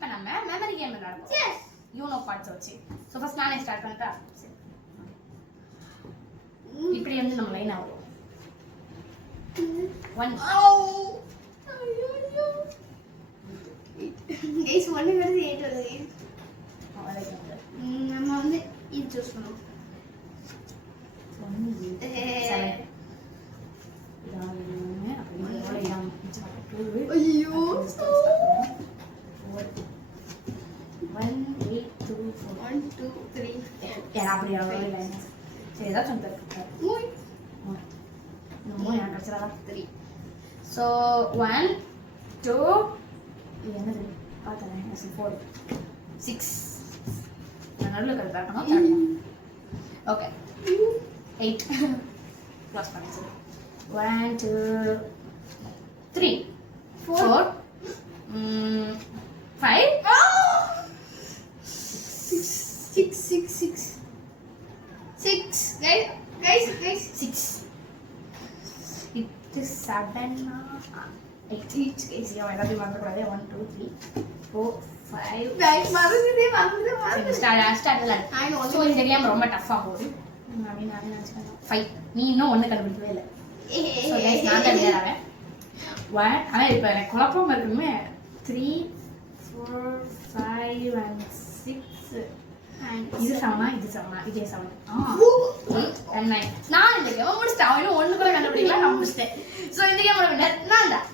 இப்போ நம்ம memory game விளையாடுவோம். எஸ் யூனோ பார்ட்ஸ் வச்சு. ஸோ ஃபர்ஸ்ட் நானே ஸ்டார்ட் பண்ணிட்டா. இப்படி வந்து நம்ம லைன் ஆகும். 1 கைஸ் 1 வருது 8 வருது. நம்ம வந்து இது சூஸ் பண்ணோம். ஐயோ 1 8 2 4 1 2 3 ஏன்னா அப்படி லைன் சரி ஏதாச்சும் தருக்கு 3 எனக்கு கிடைச்சதா 3. ஸோ 1 2 என்னது பார்த்தேன் 4 6 நான் நடுவில் கரெக்டாக இருக்கணும். ஓகே 8 க்ளாஸ் பண்ணிச்சு. 1 2 3 4 5 6 guys 6 it is 7 8 each guys யா எல்லாத்தையும் மறந்துடாதே 1 2 3 4 5 guys மறந்துட்டே ஸ்டார்ட் ஸோ இந்த கேம் ரொம்ப டஃப்பாக போகுது. நானே நினச்சிக்கிறேன் 5 நீ இன்னும் ஒன்று கண்டுபிடிக்கவே இல்லை. ஸோ கைஸ் நான் தான் விளையாடுறேன். 1 ஆனால் இப்போ எனக்கு குழப்பமாக இருக்குமே 3 4 5 and 6 இது சமமா இது சமமா இதே சமம் 8 and 9. நான் இந்த கேம் முடிச்சிட்டேன். இன்னும் ஒன்று கூட கண்டுபிடிக்கல நான் முடிச்சிட்டேன். ஸோ இந்த கேமோட வின்னர் நான் தான்.